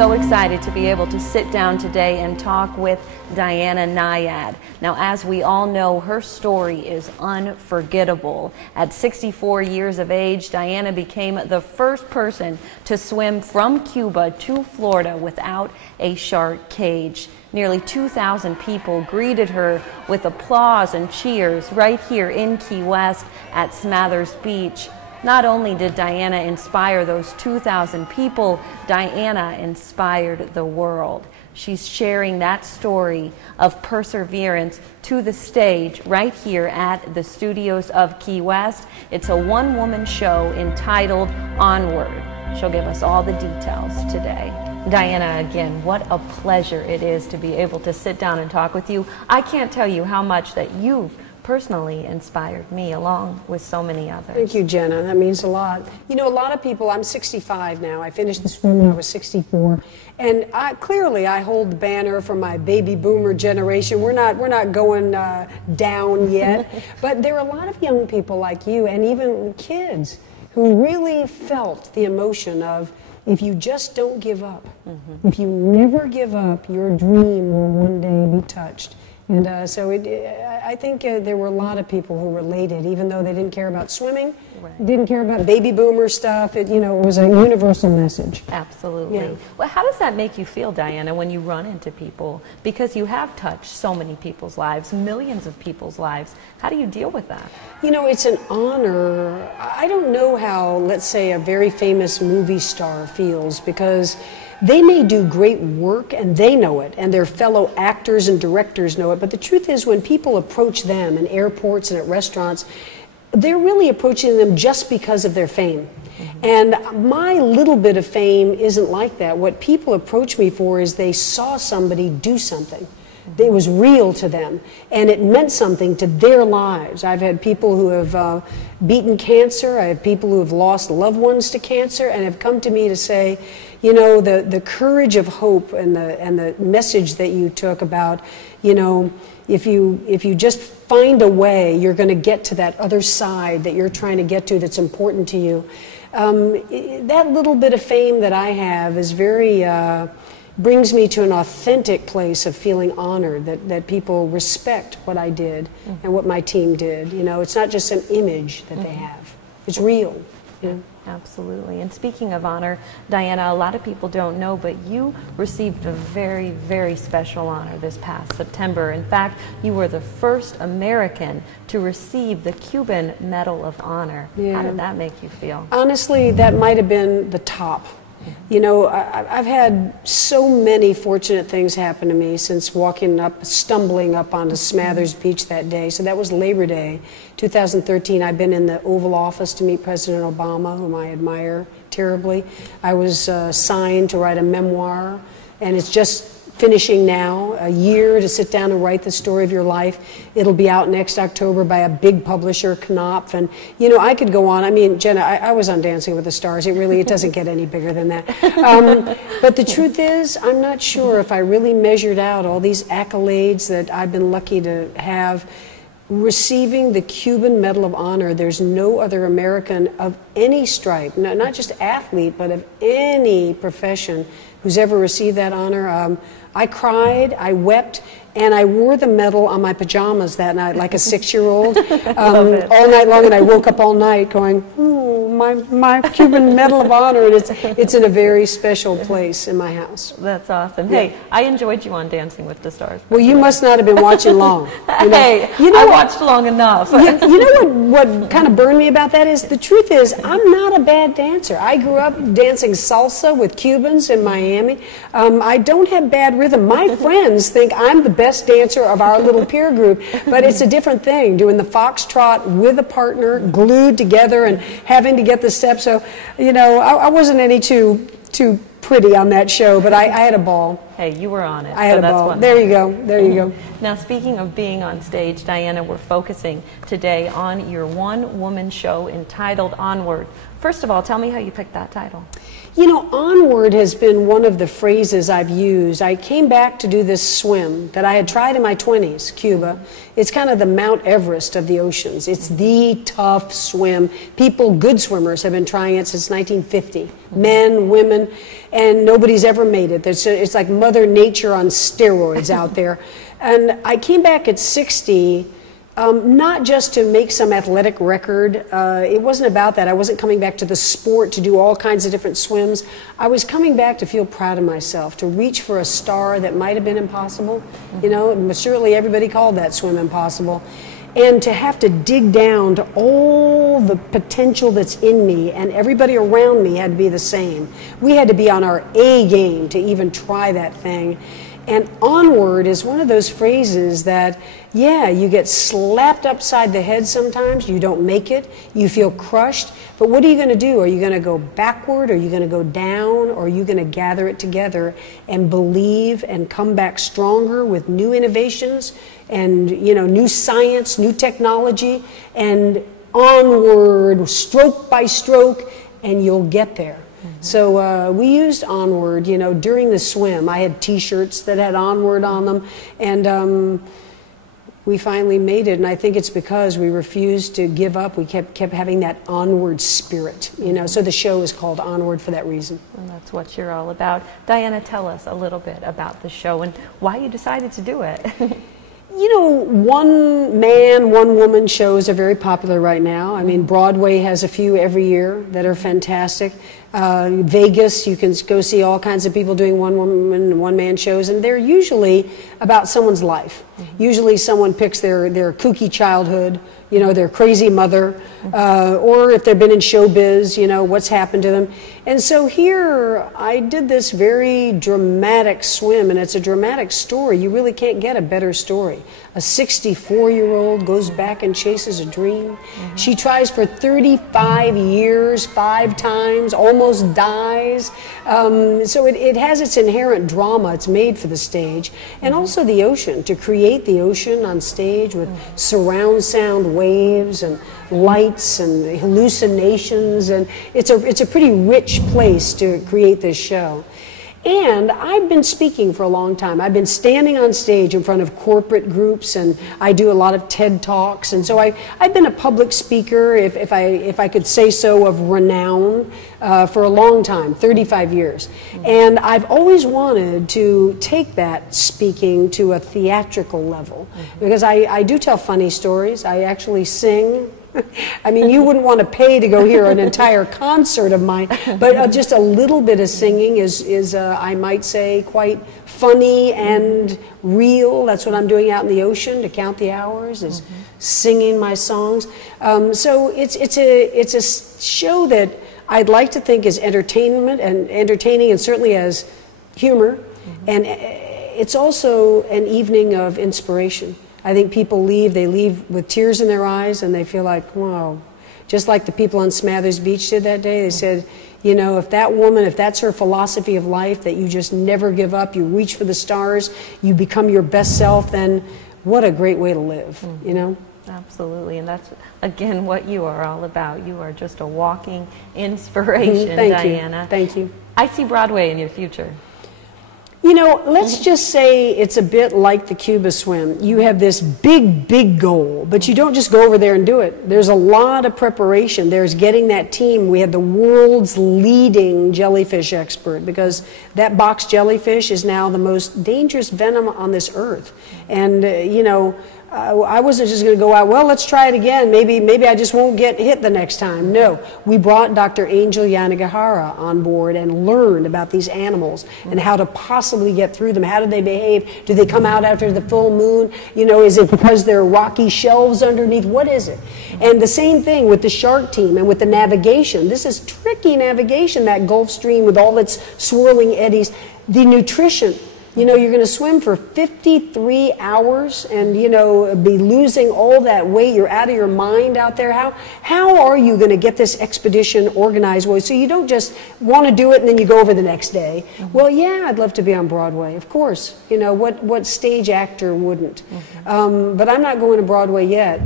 so excited to be able to sit down today and talk with Diana Nyad. Now, as we all know, her story is unforgettable. At 64 years of age, Diana became the first person to swim from Cuba to Florida without a shark cage. Nearly 2,000 people greeted her with applause and cheers right here in Key West at Smathers Beach. Not only did Diana inspire those 2,000 people, Diana inspired the world. She's sharing that story of perseverance to the stage right here at the studios of Key West. It's a one-woman show entitled Onward. She'll give us all the details today. Diana, again, what a pleasure it is to be able to sit down and talk with you. I can't tell you how much that you've personally inspired me along with so many others. Thank you, Jenna. That means a lot. You know, a lot of people, I'm 65 now. I finished the swim when I was 64. And clearly I hold the banner for my baby boomer generation. We're not going down yet. But there are a lot of young people like you and even kids who really felt the emotion of, if you just don't give up, if you never give up, your dream will one day be touched. And I think there were a lot of people who related, even though they didn't care about swimming, didn't care about baby boomer stuff. It was a universal message. Absolutely. Yeah. Well, how does that make you feel, Diana, when you run into people? Because you have touched so many people's lives, millions of people's lives. How do you deal with that? You know, it's an honor. I don't know how, let's say, a very famous movie star feels, because they may do great work and they know it, and their fellow actors and directors know it, but the truth is when people approach them in airports and at restaurants, they're really approaching them just because of their fame. And my little bit of fame isn't like that. What people approach me for is they saw somebody do something. It was real to them, and it meant something to their lives. I've had people who have beaten cancer. I have people who have lost loved ones to cancer and have come to me to say, you know, the courage of hope and the message that you took about, you know, if you just find a way, you're going to get to that other side that you're trying to get to that's important to you. That little bit of fame that I have is very brings me to an authentic place of feeling honored that people respect what I did and what my team did. You know, it's not just an image that they have. It's real. You know? Absolutely. And speaking of honor, Diana, a lot of people don't know, but you received a very, very special honor this past September. In fact, you were the first American to receive the Cuban Medal of Honor. Yeah. How did that make you feel? Honestly, that might have been the top. You know, I've had so many fortunate things happen to me since stumbling up onto Smathers Beach that day. So that was Labor Day, 2013. I've been in the Oval Office to meet President Obama, whom I admire terribly. I was signed to write a memoir, and it's just finishing now, a year to sit down and write the story of your life. It'll be out next October by a big publisher, Knopf, and you know, I could go on. I mean, Jenna, I was on Dancing with the Stars. It doesn't get any bigger than that. But the truth is, I'm not sure if I really measured out all these accolades that I've been lucky to have. Receiving the Cuban Medal of Honor, there's no other American of any stripe, not just athlete, but of any profession who's ever received that honor. I cried, I wept, and I wore the medal on my pajamas that night like a 6-year-old all night long, and I woke up all night going, ooh, my Cuban Medal of Honor, and it's in a very special place in my house. That's awesome. Yeah. Hey, I enjoyed you on Dancing with the Stars. Well, you must not have been watching long. You know? Hey, you know, I watched long enough. You know what kind of burned me about that is, the truth is, I'm not a bad dancer. I grew up dancing salsa with Cubans in Miami. I don't have bad rhythm. My friends think I'm the best dancer of our little peer group, but it's a different thing, doing the foxtrot with a partner, glued together and having to get the steps. So, you know, I wasn't any too pretty on that show, but I had a ball. Hey, you were on it. I had a ball. There you go. There you go. Now, speaking of being on stage, Diana, we're focusing today on your one-woman show entitled Onward. First of all, tell me how you picked that title. You know, onward has been one of the phrases I've used. I came back to do this swim that I had tried in my 20s, Cuba. It's kind of the Mount Everest of the oceans. It's the tough swim. People, good swimmers, have been trying it since 1950. Men, women, and nobody's ever made it. It's like Mother Nature on steroids out there. And I came back at 60, not just to make some athletic record. It wasn't about that. I wasn't coming back to the sport to do all kinds of different swims. I was coming back to feel proud of myself, to reach for a star that might have been impossible. You know, surely everybody called that swim impossible. And to have to dig down to all the potential that's in me, and everybody around me had to be the same. We had to be on our A game to even try that thing. And onward is one of those phrases that, yeah, you get slapped upside the head sometimes, you don't make it, you feel crushed, but what are you going to do? Are you going to go backward? Are you going to go down? Or are you going to gather it together and believe and come back stronger with new innovations and, you know, new science, new technology, and onward, stroke by stroke, and you'll get there. So we used onward, you know, during the swim. I had T-shirts that had onward on them, and we finally made it. And I think it's because we refused to give up. We kept having that onward spirit, you know. So the show is called Onward for that reason. And that's what you're all about. Diana, tell us a little bit about the show and why you decided to do it. You know, one man, one woman shows are very popular right now. I mean, Broadway has a few every year that are fantastic. Vegas, you can go see all kinds of people doing one woman, one man shows, and they're usually about someone's life. Usually someone picks their kooky childhood, you know, their crazy mother, or if they've been in showbiz, you know, what's happened to them. And so here I did this very dramatic swim, and it's a dramatic story. You really can't get a better story. A 64-year-old goes back and chases a dream. She tries for 35 years, 5 times, almost dies. So it has its inherent drama. It's made for the stage. And also the ocean, to create the ocean on stage with surround sound waves and lights and hallucinations. And it's a pretty rich place to create this show. And I've been speaking for a long time. I've been standing on stage in front of corporate groups, and I do a lot of TED Talks. And so I've been a public speaker, if I could say so, of renown for a long time, 35 years. And I've always wanted to take that speaking to a theatrical level, because I do tell funny stories. I actually sing. I mean, you wouldn't want to pay to go hear an entire concert of mine, but just a little bit of singing is I might say, quite funny and real. That's what I'm doing out in the ocean to count the hours, is singing my songs. So it's a show that I'd like to think is entertainment and entertaining, and certainly as humor, and it's also an evening of inspiration. I think people they leave with tears in their eyes, and they feel like, wow. Just like the people on Smathers Beach did that day. They said, you know, if that woman, if that's her philosophy of life, that you just never give up, you reach for the stars, you become your best self, then what a great way to live, you know? Absolutely, and that's, again, what you are all about. You are just a walking inspiration, Diana. Thank you. I see Broadway in your future. You know, let's just say it's a bit like the Cuba swim. You have this big, big goal, but you don't just go over there and do it. There's a lot of preparation. There's getting that team. We had the world's leading jellyfish expert, because that box jellyfish is now the most dangerous venom on this earth. And, you know, I wasn't just going to go out, well, let's try it again. Maybe I just won't get hit the next time. No, we brought Dr. Angel Yanagihara on board and learned about these animals and how to possibly get through them. How do they behave? Do they come out after the full moon? You know, is it because there are rocky shelves underneath? What is it? And the same thing with the shark team and with the navigation. This is tricky navigation, that Gulf Stream with all its swirling eddies. The nutrition. You know, you're going to swim for 53 hours and, you know, be losing all that weight. You're out of your mind out there. How are you going to get this expedition organized? Well, so you don't just want to do it and then you go over the next day. Well, yeah, I'd love to be on Broadway, of course. You know, what stage actor wouldn't? But I'm not going to Broadway yet.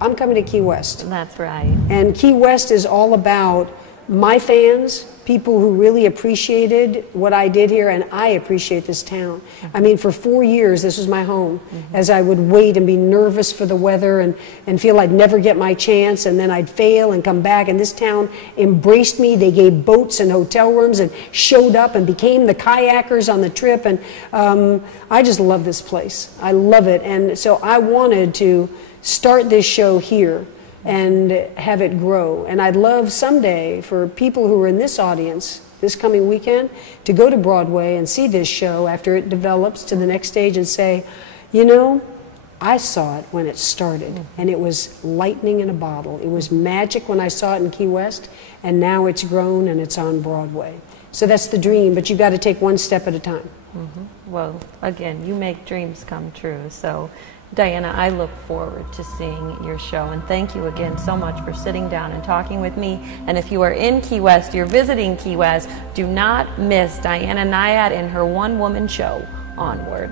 I'm coming to Key West. That's right. And Key West is all about my fans, people who really appreciated what I did here, and I appreciate this town. I mean, for 4 years, this was my home, as I would wait and be nervous for the weather and feel I'd never get my chance, and then I'd fail and come back, and this town embraced me. They gave boats and hotel rooms and showed up and became the kayakers on the trip, and I just love this place. I love it, and so I wanted to start this show here and have it grow. And I'd love someday for people who are in this audience this coming weekend to go to Broadway and see this show after it develops to the next stage and say, you know, I saw it when it started, and it was lightning in a bottle. It was magic when I saw it in Key West, and now it's grown and it's on Broadway. So that's the dream, but you got to take one step at a time. Well, again, you make dreams come true. So Diana, I look forward to seeing your show, and thank you again so much for sitting down and talking with me. And if you are in Key West, you're visiting Key West, do not miss Diana Nyad and her one-woman show, Onward.